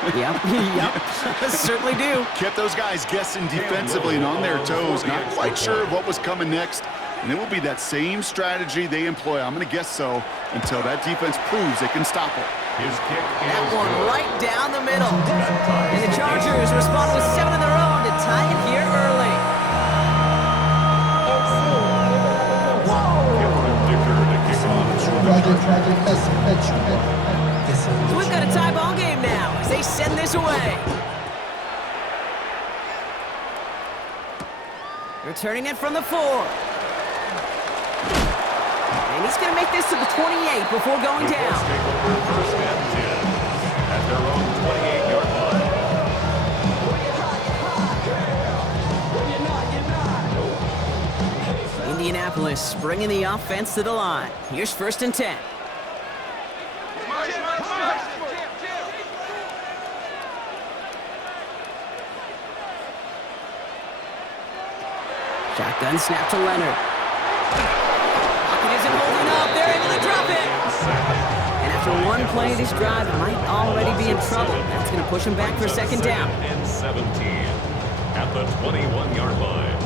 Yep, certainly do. Kept those guys guessing defensively and on their toes, not quite sure of what was coming next. And it will be that same strategy they employ, I'm going to guess so, until that defense proves they can stop it. That one right down the middle. And the Chargers respond with 7 of their own to tie it here early. So we've got a tie ball game now as they send this away. Returning it from the 4. And he's going to make this to the 28 before going down. Take over first and 10 at their own 28-yard line. Indianapolis bringing the offense to the line. Here's first and 10. Shotgun snap to Leonard. Pocket isn't holding up. They're able to drop it. And after one play, this drive might already be in trouble. That's going to push him back for second down. And 17 at the 21-yard line.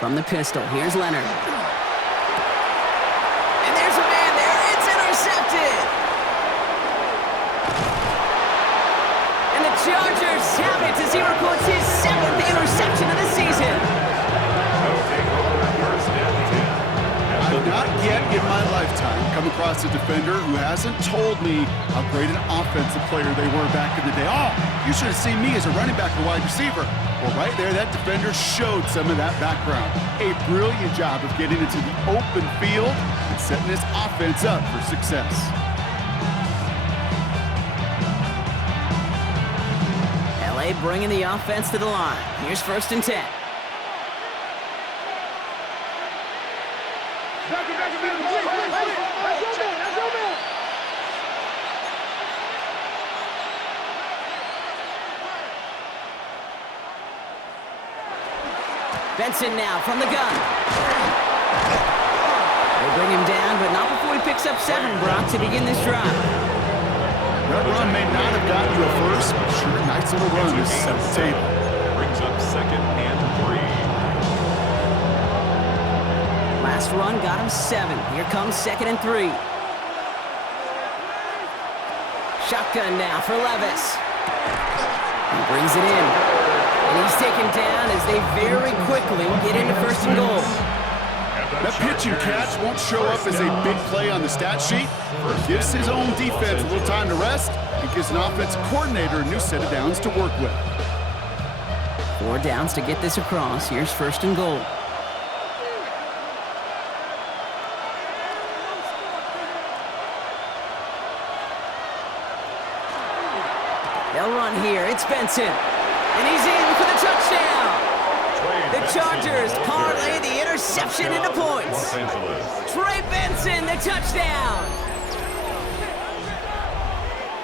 From the pistol, here's Leonard. And there's a man there. It's intercepted. And the Chargers have it as he records his 7th interception of the season. I've not yet in my lifetime come across a defender who hasn't told me how great an offensive player they were back in the day. Oh, you should have seen me as a running back or wide receiver. Well, right there, that defender showed some of that background. A brilliant job of getting into the open field and setting this offense up for success. LA bringing the offense to the line. Here's first and 10. Benson now from the gun. They bring him down, but not before he picks up 7, Brock, to begin this drive. That run may not have gotten you a first, but sure, nice little run to set the table. Brings up second and 3. Last run got him 7. Here comes second and 3. Shotgun now for Levis. He brings it in. And he's taken down as they very quickly get into first and goal. That pitch and catch won't show up as a big play on the stat sheet. It gives his own defense a little time to rest. It gives an offensive coordinator a new set of downs to work with. 4 downs to get this across. Here's first and goal. They'll run here. It's Benson. And he's in for the touchdown. The Chargers parlay the interception into points. Trey Benson, the touchdown.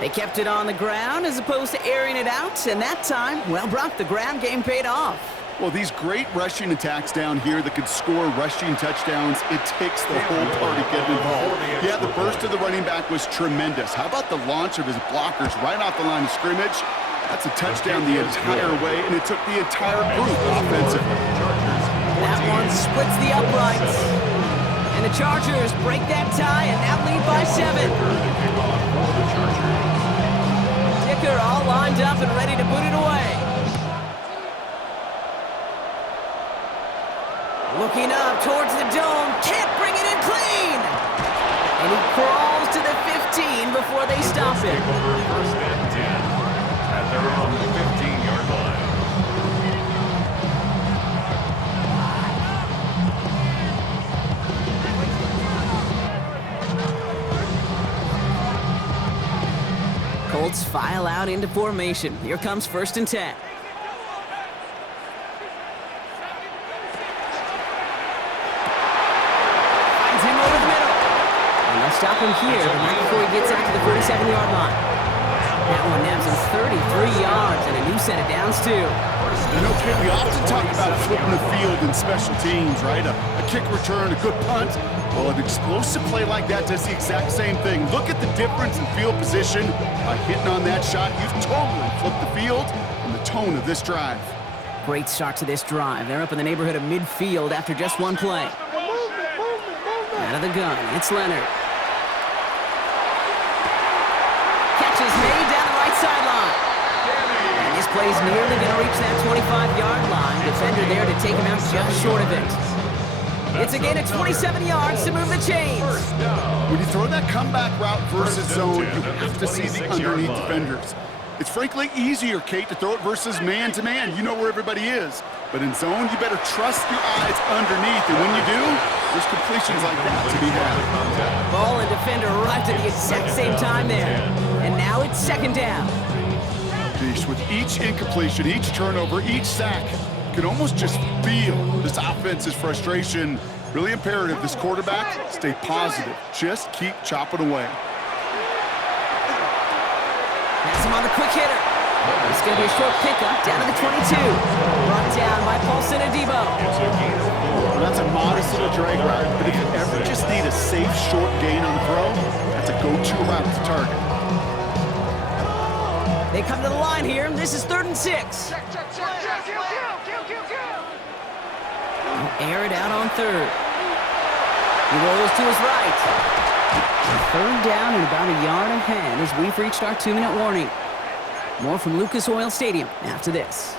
They kept it on the ground as opposed to airing it out. And that time, well, Brock, the ground game paid off. Well, these great rushing attacks down here that could score rushing touchdowns, it takes the whole party getting involved. Yeah, the burst of the running back was tremendous. How about the launch of his blockers right off the line of scrimmage? That's a touchdown the entire way, and it took the entire group offensively. That one splits the uprights. And the Chargers break that tie and now lead by 7. Dicker all lined up and ready to boot it away. Looking up towards the dome, can't bring it in clean. And he crawls to the 15 before they stop him. First and 10 at their own 15-yard line. Colts file out into formation. Here comes first and 10. stop him here, but not before he gets out to the 47-yard line. That one nabs him 33 yards and a new set of downs, too. You know, Kid, we often talk about flipping the field in special teams, right? A kick return, a good punt. Well, an explosive play like that does the exact same thing. Look at the difference in field position. By hitting on that shot, you've totally flipped the field and the tone of this drive. Great start to this drive. They're up in the neighborhood of midfield after just one play. Out of the gun, it's Leonard. Catch is made down the right sideline. And this play's nearly going to reach that 25-yard line. Defender there to take him out just short of it. It's a gain of 27 yards to move the chains. When you throw that comeback route versus zone, you have to see the underneath defenders. It's frankly easier, Kate, to throw it versus man-to-man. You know where everybody is. But in zone, you better trust your eyes underneath. And when you do, there's completions like that to be had. Ball and defender arrived at the exact same time there. And now it's second down. Geez, with each incompletion, each turnover, each sack, you can almost just feel this offense's frustration. Really imperative, this quarterback, stay positive. Just keep chopping away. Pass him on the quick hitter. It's going to be a short pickup down to the 22. Brought down by Paulson Adebo. Well, that's a modest little drag route, but if you ever just need a safe short gain on the throw, that's a go-to route to target. They come to the line here. This is 3rd and 6. Air it out on 3rd. He rolls to his right. 3rd down and about a yard ahead as we've reached our 2-minute warning. More from Lucas Oil Stadium after this.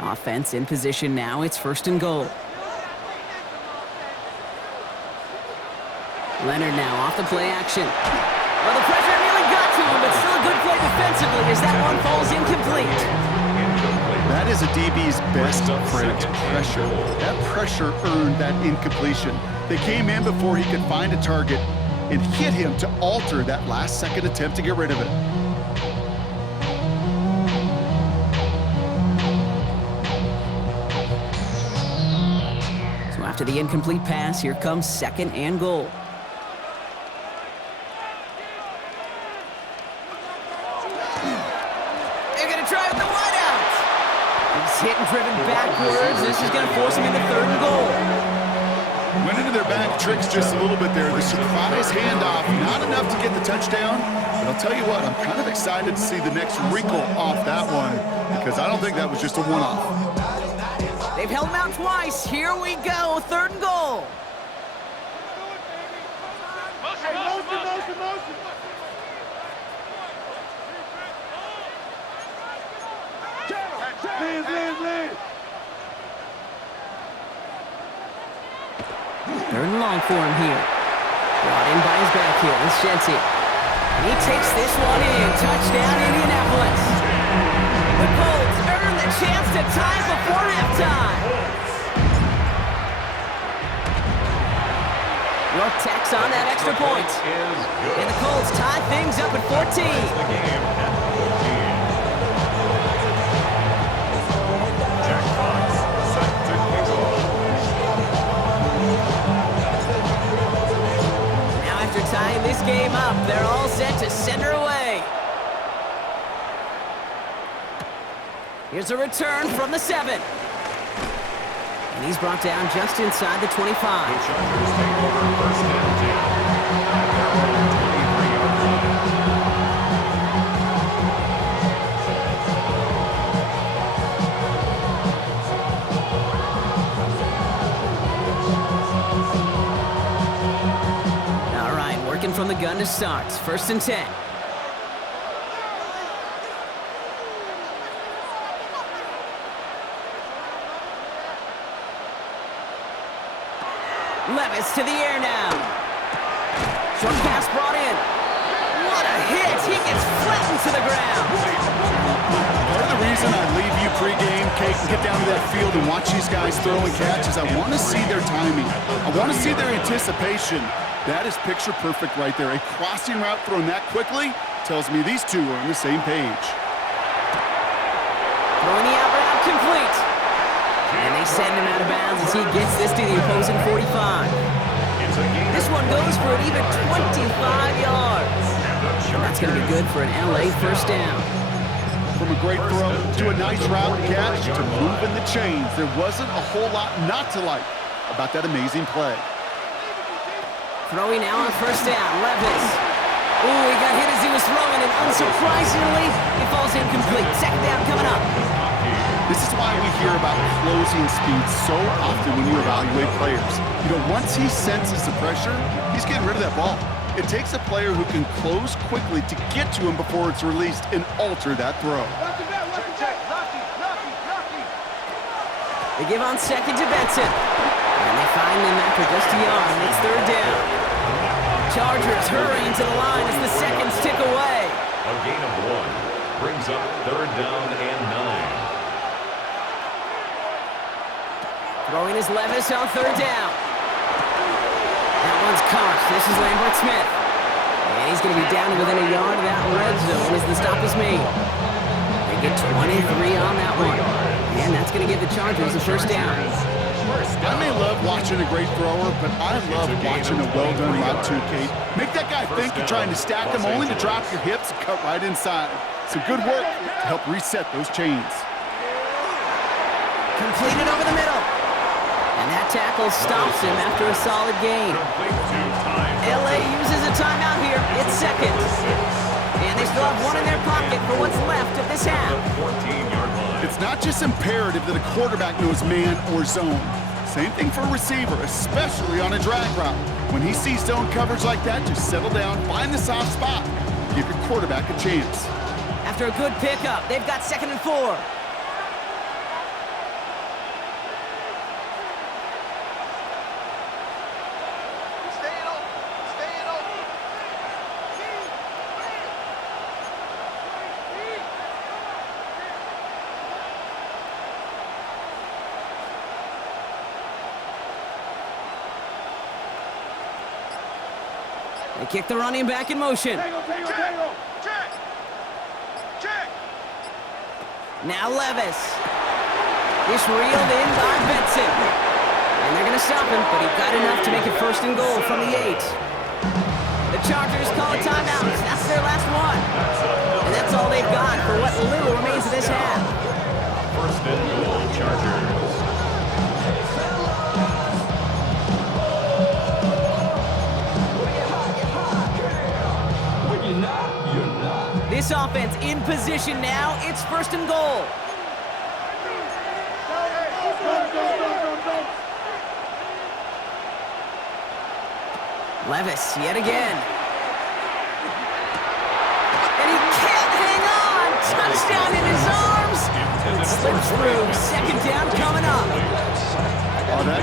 Offense in position now. It's 1st and goal. Leonard now off the play action. Well, the pressure nearly got to him, but still a good play defensively as that one falls incomplete. That is a DB's best friend, pressure. That pressure earned that incompletion. They came in before he could find a target and hit him to alter that last-second attempt to get rid of it. So after the incomplete pass, here comes 2nd and goal. They're going to try with the wideout. He's hit and driven backwards. This is going to force him into 3rd and goal. Went into their bag of tricks just a little bit there. The surprise handoff, not enough to get the touchdown. But I'll tell you what, I'm kind of excited to see the next wrinkle off that one because I don't think that was just a one-off. They've held him out twice. Here we go, 3rd and goal. Third and long for him here. Brought in by his back here. It's Shenty. And he takes this one in. Touchdown, Indianapolis. The Colts earn the chance to tie before halftime. York tacks on that extra point. And the Colts tie things up at 14. Tying this game up, they're all set to send her away. Here's a return from the 7. And he's brought down just inside the 25. The Chargers take over 1st and 10 at their own 23-yard line. From the gun to start. 1st and 10. Levis to the air now. Short pass brought in. What a hit! He gets flattened to the ground. Part of the reason I leave you pregame, Kate, and get down to that field and watch these guys throw and catch is I want to see their timing. I want to see their anticipation. That is picture perfect right there. A crossing route thrown that quickly tells me these two are on the same page. Throwing the out route complete. And they send him out of bounds as he gets this to the opposing 45. This one goes for an even 25 yards. And that's going to be good for an LA first down. From a great throw to a nice route catch to moving the chains, there wasn't a whole lot not to like about that amazing play. Throwing now on first down, Levis. Ooh, he got hit as he was throwing, and unsurprisingly, he falls incomplete. Second down coming up. This is why we hear about closing speed so often when you evaluate players. You know, once he senses the pressure, he's getting rid of that ball. It takes a player who can close quickly to get to him before it's released and alter that throw. They give on second to Benson. And they find him after just a yard, and it's third down. Chargers hurrying to the line as the seconds tick away. A gain of 1 brings up third down and 9. Throwing is Levis on third down. That one's caught. This is Lambert Smith. And he's going to be down to within a yard of that red zone as the stop is made. They get 23 on that one. And that's going to give the Chargers a first down. I may love watching a great thrower, but I love watching a well-done route too, Kate. Make that guy think you're trying to stack them only to drop your hips and cut right inside. Some good work to help reset those chains. Completed over the middle. And that tackle stops him after a solid gain. LA uses a timeout here. It's second. And they still have one in their pocket for what's left of this half. It's not just imperative that a quarterback knows man or zone. Same thing for a receiver, especially on a drag route. When he sees zone coverage like that, just settle down, find the soft spot, give your quarterback a chance. After a good pickup, they've got 2nd and 4. They kick the running back in motion. Check. Now Levis. This reeled in by Benson. And they're going to stop him, but he got enough to make it 1st and goal from the 8. The Chargers call a timeout. That's their last one. And that's all they've got for what little remains of this half. 1st and goal, Chargers. This offense in position now. It's 1st and goal. Levis yet again. And he can't hang on. Touchdown in his arms. It slips through. 2nd down coming up. Oh, that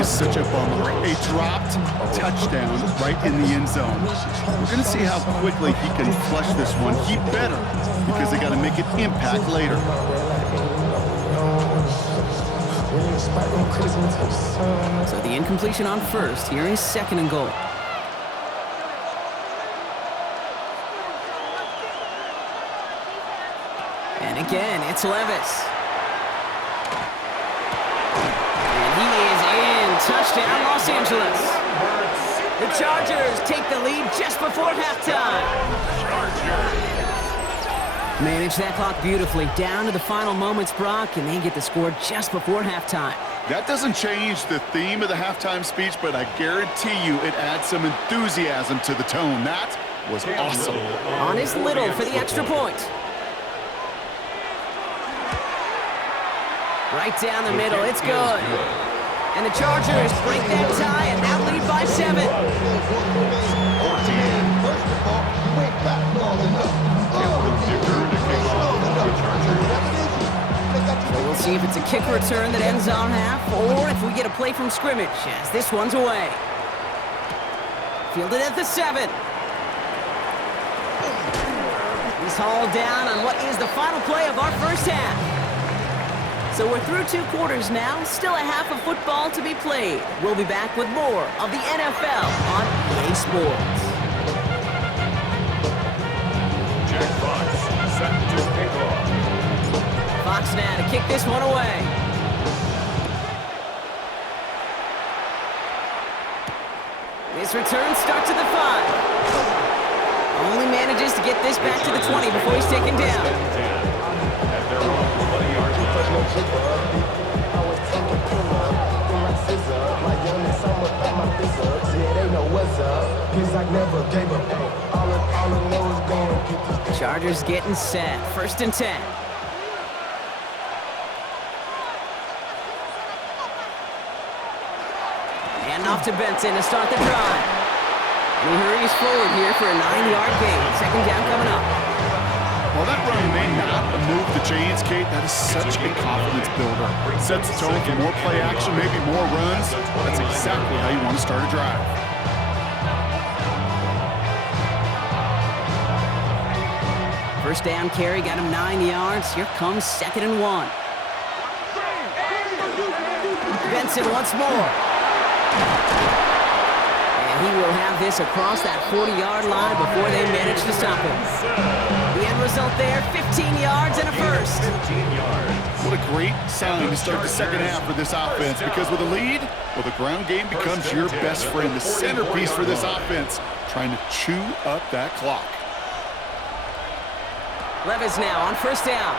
is such a bummer. A dropped touchdown right in the end zone. We're going to see how quickly he can flush this one. He better, because they got to make it impact later. So the incompletion on 1st. Here is 2nd and goal. And again, it's Levis. Touchdown, Los Angeles. The Chargers take the lead just before halftime. Manage that clock beautifully. Down to the final moments, Brock, and they get the score just before halftime. That doesn't change the theme of the halftime speech, but I guarantee you it adds some enthusiasm to the tone. That was awesome. On his Little for the extra point. Right down the middle, it's good. And the Chargers break that tie and now lead by 7. So we'll see if it's a kick return that ends on half, or if we get a play from scrimmage, as this one's away. Fielded at the 7. He's hauled down on what is the final play of our first half. So we're through 2 quarters now, still a half of football to be played. We'll be back with more of the NFL on EA Sports. Jack Fox set to kick off. Fox now to kick this one away. His return starts at the 5. Only manages to get this back to the 20 before he's taken down. At their own 20-yard Chargers getting set. 1st and 10. And off to Benson to start the drive. And he hurries forward here for a 9-yard gain. 2nd down coming up. Well, that run may not move the chains, Kate. That is such a confidence builder. It sets the tone for more play action, maybe more runs. That's exactly how you want to start a drive. First down carry got him 9 yards. Here comes 2nd and 1. Benson once more. And he will have this across that 40-yard line before they manage to stop him. The end result there, 15 yards and a first. 15 yards. What a great sign to start the second half for this offense, because with a lead, well, the ground game becomes your best friend, the centerpiece for this offense, trying to chew up that clock. Levis now on 1st down.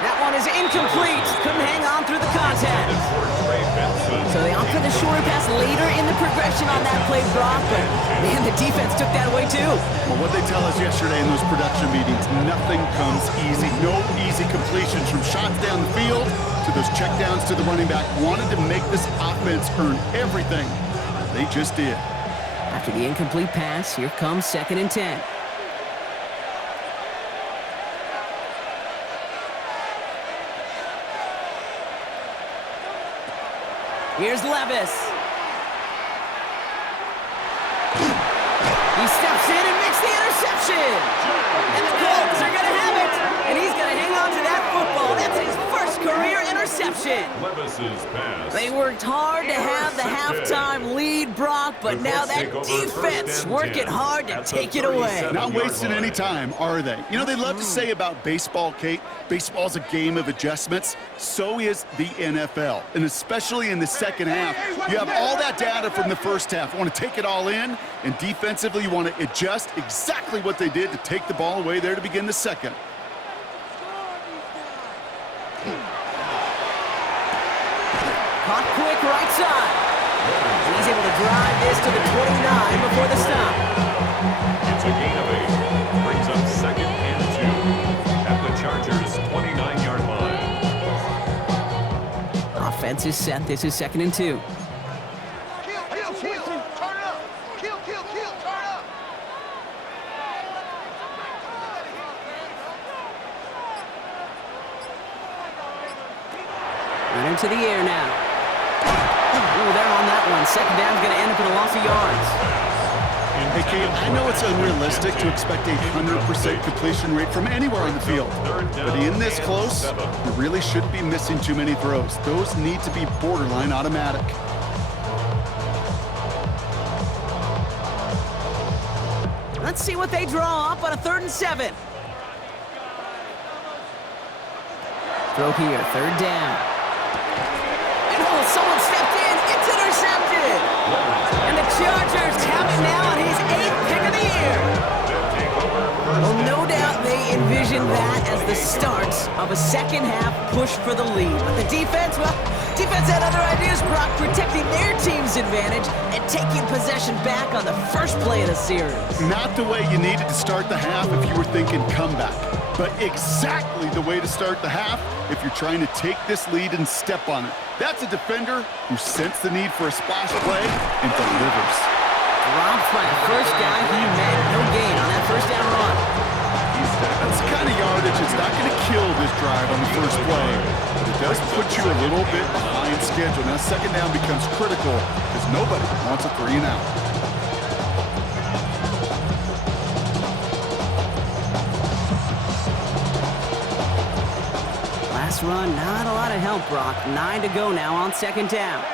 That one is incomplete. Couldn't hang on through the contact. So they opt for the shorter pass later in the progression on that play, Brock, but man, the defense took that away too. Well, what they tell us yesterday in those production meetings, nothing comes easy. No easy completions from shots down the field to those checkdowns to the running back. Wanted to make this offense earn everything. They just did. After the incomplete pass, here comes 2nd and 10. Here's Levis. He steps in and makes the interception. And the Colts are going to have it. And he's going to hang on to that football. That's his first career interception. Levis's pass. They worked hard to have the halftime lead, Brock, but now that defense working hard to take it away. Not wasting any time, are they? You know, they love to say about baseball, Kate, baseball's a game of adjustments. So is the NFL. And especially in the second half, you have all that data from the first half. You want to take it all in, and defensively you want to adjust exactly what they did to take the ball away there to begin the second. Caught quick right side. And he's able to drive this to the 29 before the stop. It's a gain of 8. Brings up 2nd and 2 at the Chargers' 29-yard line. Offense is set. This is 2nd and 2. Right into the air now. Ooh, they're on that one. 2nd down's going to end up in a loss of yards. Hey, Kate, I know it's unrealistic to expect a 100% completion rate from anywhere on the field. But in this close, you really shouldn't be missing too many throws. Those need to be borderline automatic. Let's see what they draw up on a 3rd and 7. Throw here, 3rd down. And oh, someone stepped in. It's intercepted. And the Chargers have it now on his 8th pick of the year. Well, no doubt they envisioned that as the start of a second half push for the lead. But the defense, well, defense had other ideas, Brock, protecting their team's advantage and taking possession back on the first play of the series. Not the way you needed to start the half if you were thinking comeback, but exactly the way to start the half if you're trying to take this lead and step on it. That's a defender who sensed the need for a splash play and delivers. Dropped by the first guy he met. No gain on that 1st down run. That's the kind of yardage that's not going to kill this drive on the first play, but it does put you a little bit behind schedule. Now 2nd down becomes critical because nobody wants a 3 and out. Last run, not a lot of help, Brock. 9 to go now on 2nd down.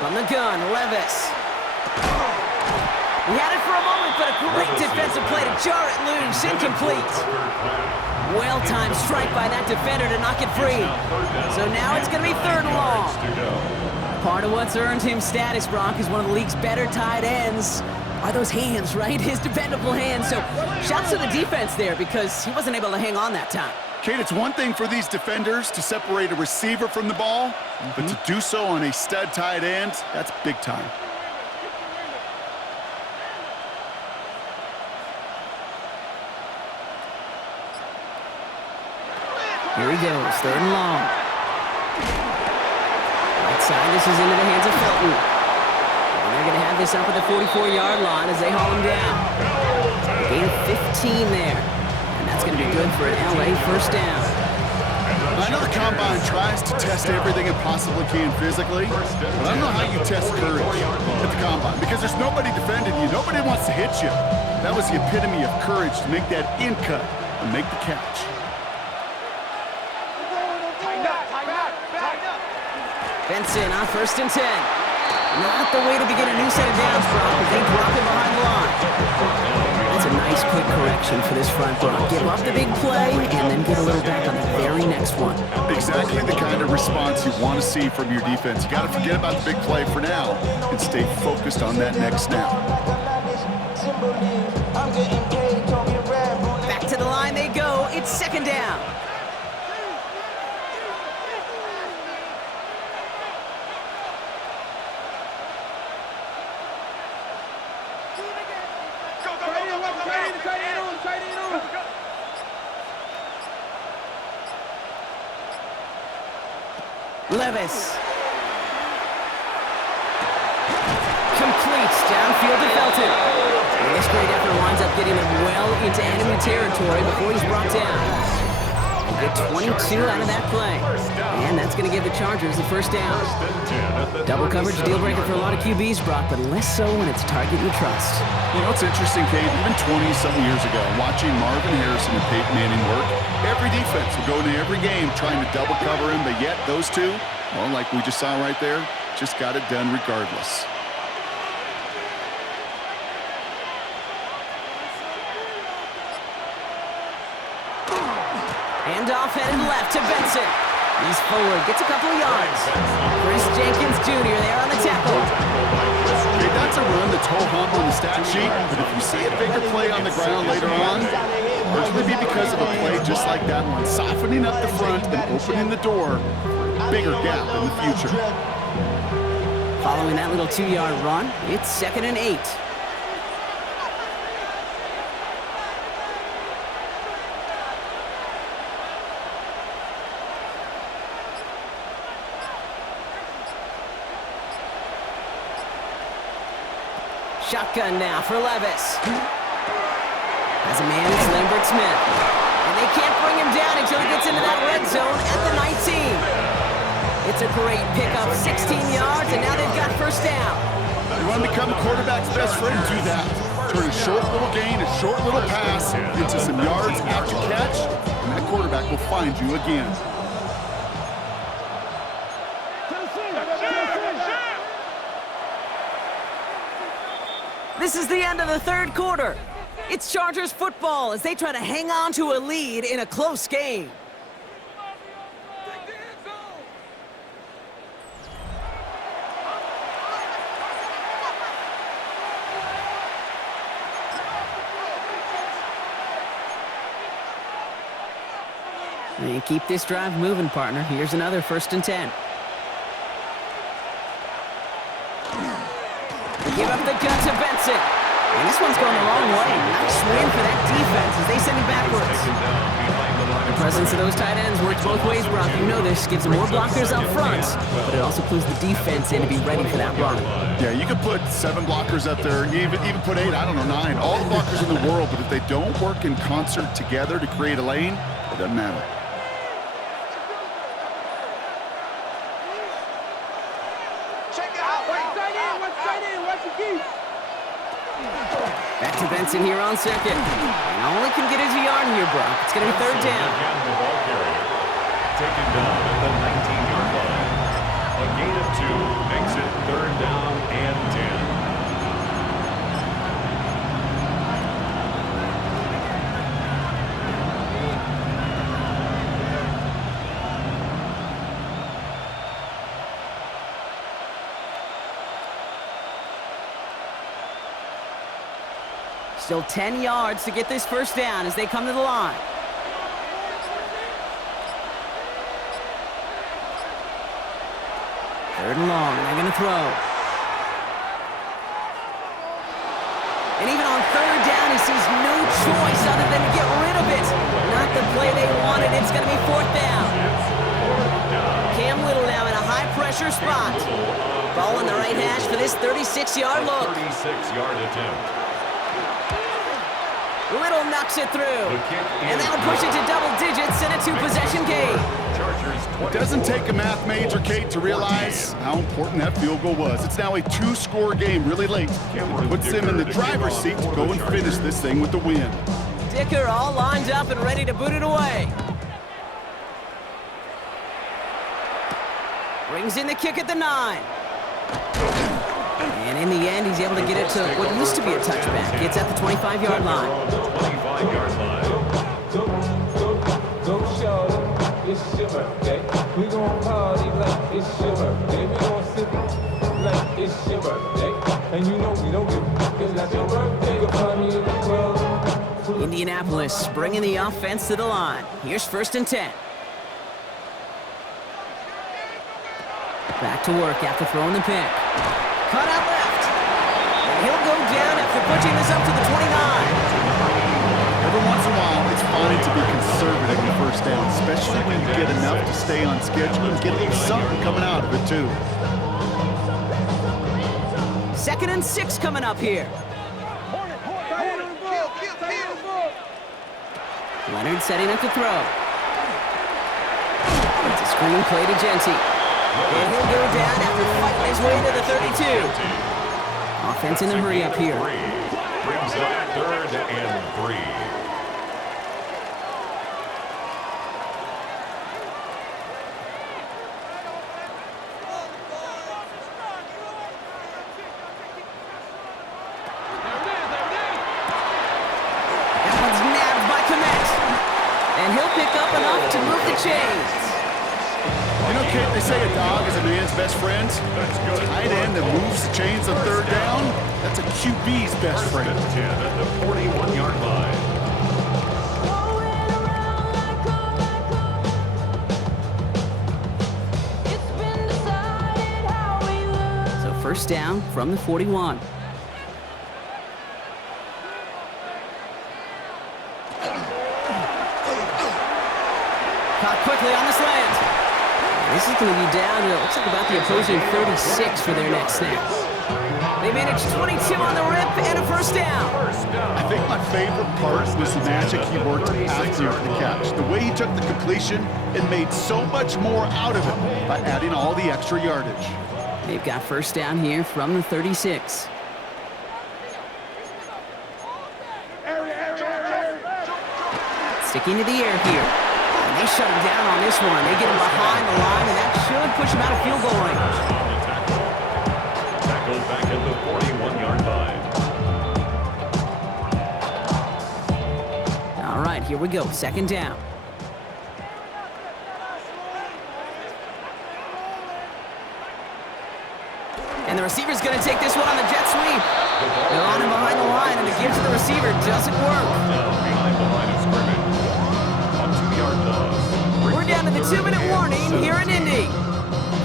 From the gun, Levis. He had it for a moment, but a great defensive play to jar it loose. Incomplete. Well-timed strike by that defender to knock it free. So now it's going to be 3rd and long. Part of what's earned him status, Brock, is one of the league's better tight ends. Are those hands, right? His dependable hands. So shouts to the defense there because he wasn't able to hang on that time. Kate, it's one thing for these defenders to separate a receiver from the ball, but to do so on a stud tight end, that's big time. Here he goes, 3rd and long. Right side, this is into the hands of Felton. And they're going to have this up at the 44-yard line as they haul him down. Gain of 15 there. And that's going to be good for an LA 1st down. I know the Combine tries to test everything it possibly can physically, but I don't know how you test courage at the Combine because there's nobody defending you. Nobody wants to hit you. That was the epitome of courage to make that in cut and make the catch. Benson on 1st and 10. Not the way to begin a new set of downs, Brock, because they drop him behind the line. That's a nice quick correction for this front, Brock. Give up the big play and then get a little back on the very next one. Exactly the kind of response you want to see from your defense. You got to forget about the big play for now and stay focused on that next snap. Back to the line they go. It's 2nd down. Levis. Completes downfield to Felton. And this great effort winds up getting him well into enemy territory before he's brought down. We'll get 22 out of that play. And that's going to give the Chargers the 1st down. Double coverage deal breaker for a lot of QBs, Brock, but less so when it's a target you trust. You know, it's interesting, Kate, even 20-something years ago, watching Marvin Harrison and Peyton Manning work, every defense would go into every game trying to double cover him, but yet those two, well, like we just saw right there, just got it done regardless. Handoff headed left to Benson. He's forward, gets a couple of yards. Chris Jenkins Jr. there on the tackle. Okay, that's a run that's ho-hum on the stat sheet, but if you see a bigger play on the ground later on, largely be because of a play just like that one, softening up the front and opening the door for a bigger gap in the future. Following that little 2-yard run, it's 2nd and 8. Shotgun now for Levis. As a man, it's Lambert Smith. And they can't bring him down until he gets into that red zone at the 19. It's a great pickup, 16 yards, and now they've got 1st down. You want to become a quarterback's best friend, do that. Turn a short little gain, a short little pass into some yards after catch, and that quarterback will find you again. This is the end of the 3rd quarter. It's Chargers football as they try to hang on to a lead in a close game. And keep this drive moving, partner. Here's another 1st and 10. Give up the gun to Benson. And this one's going the wrong way. Nice win for that defense as they send him backwards. The presence of those tight ends works both ways, Brock. You know this. Gives them more blockers up front, but it also clues the defense in to be ready for that run. Yeah, you could put 7 blockers up there, even put 8, I don't know, 9. All the blockers in the world, but if they don't work in concert together to create a lane, it doesn't matter. Back to Benson here on 2nd. And only can get his a yard here, Brock. It's going to be 3rd down. Taken down at the 19-yard line. A gain of 2 makes it 3rd down and 10. Still 10 yards to get this first down as they come to the line. Third and long, and they're going to throw. And even on third down, he sees no choice other than to get rid of it. Not the play they wanted. It's going to be fourth down. Cam Little now in a high-pressure spot. Ball in the right hash for this 36-yard look. 36-yard attempt. Little knocks it through. And that'll push it to double digits in a two-possession game. It doesn't take a math major, Kate, to realize how important that field goal was. It's now a two-score game really late. It puts them in the driver's seat to go and finish this thing with the win. Dicker all lined up and ready to boot it away. Brings in the kick at the 9. And in the end, he's able to get it to what used to be a touchback. It's at the 25-yard line. 25-yard line. Don't show it, it's your birthday. We gon' party like it's your birthday. We gon' sip like it's your birthday. And you know we don't give it's not your birthday. You'll find me in the club. Indianapolis bringing the offense to the line. Here's first and 10. Back to work after throwing the pick. Cut out left. And he'll go down after pushing this up to the 29. Every once in a while, it's fine to be conservative in the first down, especially when you get enough to stay on schedule and get a little something coming out of it, too. 2nd and 6 coming up here. Leonard setting up to throw. It's a screen play to Genty. And he'll go down after fighting his way to the 32. Offense in the hurry up here. Brings up 3rd and 3. That one's nabbed by Komet. And he'll pick up enough to move the chains. You know, Kate, they say a dog is a man's best friend. Tight end that moves the chains on third down, that's a QB's best friend. 10 at the 41-yard line. So first down from the 41. Caught quickly on the slant. This is going to be down to, it looks like about the opposing 36 for their next snap. They managed 22 on the rip and a first down. I think my favorite part was the magic he worked after the catch. The way he took the completion and made so much more out of it by adding all the extra yardage. They've got first down here from the 36. Sticking to the air here. And they shut him down on this one. They get him behind the line, and that should push him out of field goal range. Tackled back at the 41-yard line. All right, here we go. Second down. And the receiver's going to take this one on the jet sweep. They're on him behind the line, and the give to the receiver doesn't work. Down behind the line of scrimmage. On 2-yard loss. We're down to the 2-minute warning here in Indy.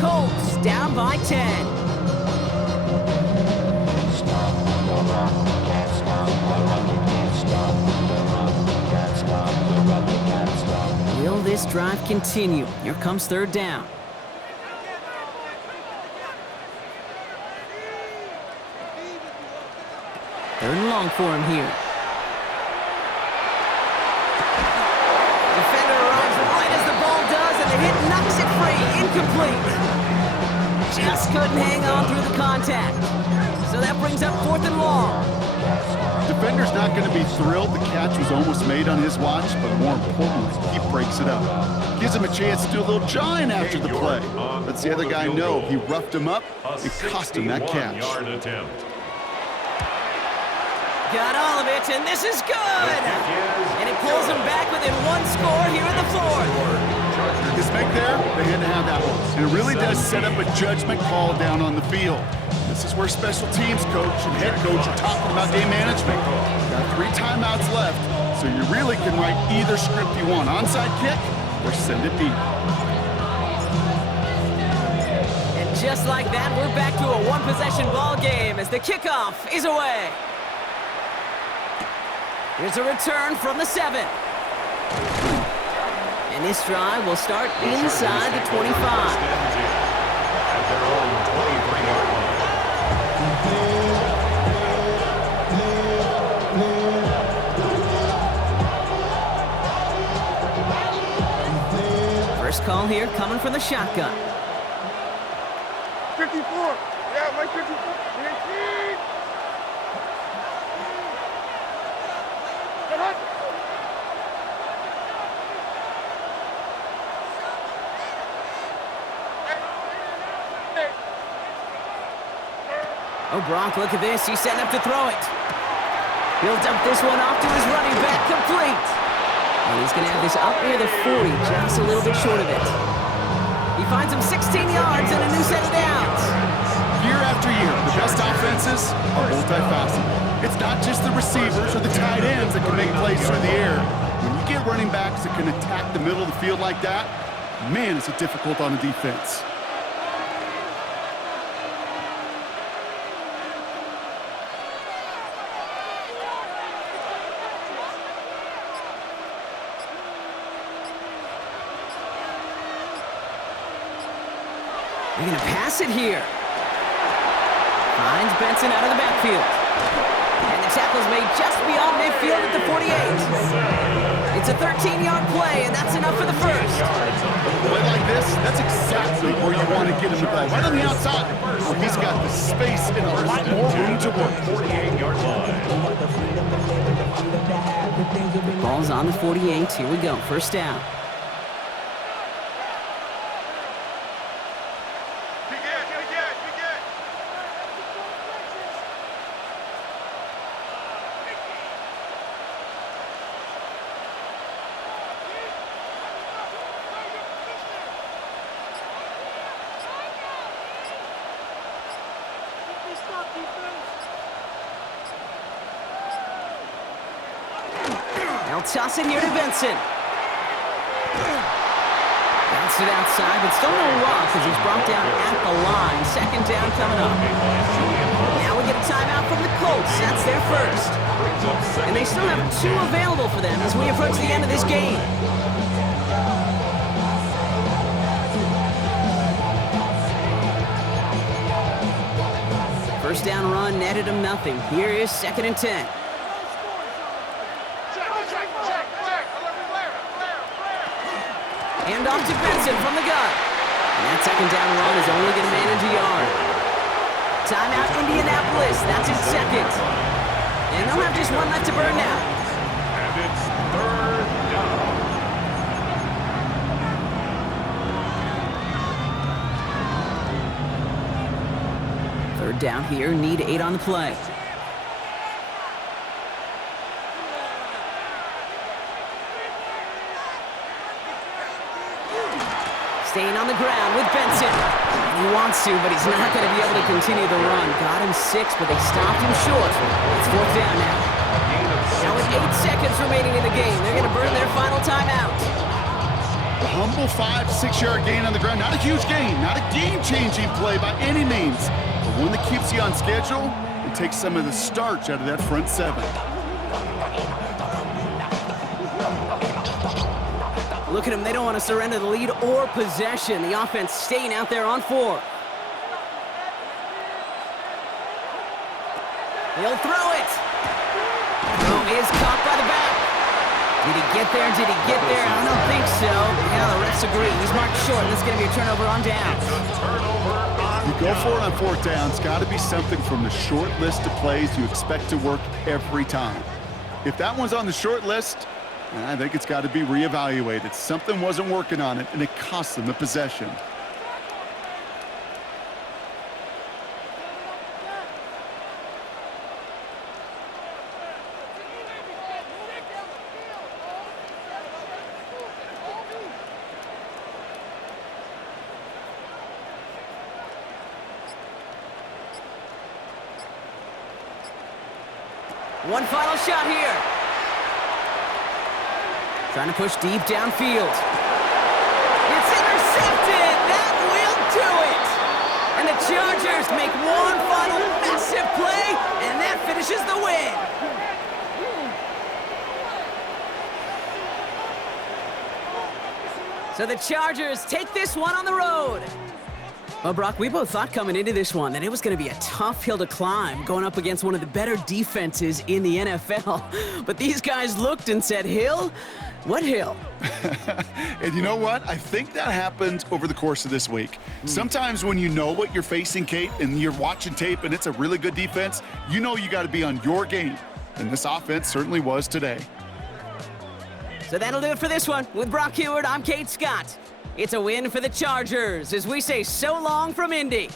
Colts down by 10. Will this drive continue? Here comes third down. Third and long for him here. Defender arrives right as the ball does, and the hit knocks it free. Incomplete. Just couldn't hang on through the contact. So that brings up 4th and long. Defender's not going to be thrilled the catch was almost made on his watch, but more importantly, he breaks it up. Gives him a chance to do a little jawing after the play. Lets the other guy know he roughed him up and cost him that catch. Got all of it, and this is good! And it pulls them back within one score here in the 4th. This make there, they had to have that one. And it really does set up a judgment call down on the field. This is where special teams coach and head coach are talking about game management. Got 3 timeouts left, so you really can write either script you want. Onside kick or send it deep. And just like that, we're back to a one-possession ball game as the kickoff is away. Here's a return from the 7. And this drive will start inside the 25. At their own 23-yard line. First call here coming from the shotgun. 54. Yeah, my 54. Oh, Gronk, look at this. He's setting up to throw it. He'll dump this one off to his running back, complete. And he's going to have this up near the 40, just a little bit short of it. He finds him 16 yards and a new set of downs. Year after year, the best offenses are multifaceted. It's not just the receivers or the tight ends that can make plays through the air. When you get running backs that can attack the middle of the field like that, man, is it difficult on the defense. They're going to pass it here. Finds Benson out of the backfield. And the tackle's made just beyond midfield at the 48. It's a 13-yard play, and that's enough for the first. A play like this, that's exactly where you want to get him the ball. Right on the outside. He's got the space and a lot more room to work. 48-yard line. Ball's on the 48. Here we go. First down. They'll toss it here to Benson. Bounce it outside, but still no loss as he's brought down at the line. Second down coming up. Now we get a timeout from the Colts. That's their first. And they still have 2 available for them as we approach the end of this game. First down run netted him nothing. Here is 2nd and 10. Hand off to Benson from the gun. And that second down run is only going to manage a yard. Timeout Indianapolis. That's his second. And they'll have just 1 left to burn now. And it's 3rd down. Third down here. Need 8 on the play. Staying on the ground with Benson. He wants to, but he's not going to be able to continue the run. Got him 6, but they stopped him short. It's 4th down now. Now with 8 seconds remaining in the game, they're going to burn their final timeout. A humble 5 to 6 yard gain on the ground. Not a huge gain, not a game-changing play by any means, but one that keeps you on schedule and takes some of the starch out of that front 7. Look at them. They don't want to surrender the lead or possession. The offense staying out there on 4. He'll throw it. Throw is caught by the back. Did he get there? Did he get there? I don't think so. Yeah, the refs agree. He's marked short. This is going to be a turnover on downs. You go for it on 4th down. It's got to be something from the short list of plays you expect to work every time. If that one's on the short list, I think it's got to be reevaluated. Something wasn't working on it, and it cost them the possession. One final shot here. Trying to push deep downfield. It's intercepted! That will do it! And the Chargers make one final massive play, and that finishes the win. So the Chargers take this one on the road. Well, Brock, we both thought coming into this one that it was going to be a tough hill to climb, going up against one of the better defenses in the NFL. But these guys looked and said, Hill? What hill? And you know what? I think that happened over the course of this week. Sometimes when you know what you're facing, Kate, and you're watching tape and it's a really good defense, you know you got to be on your game. And this offense certainly was today. So that'll do it for this one. With Brock Heward, I'm Kate Scott. It's a win for the Chargers as we say so long from Indy.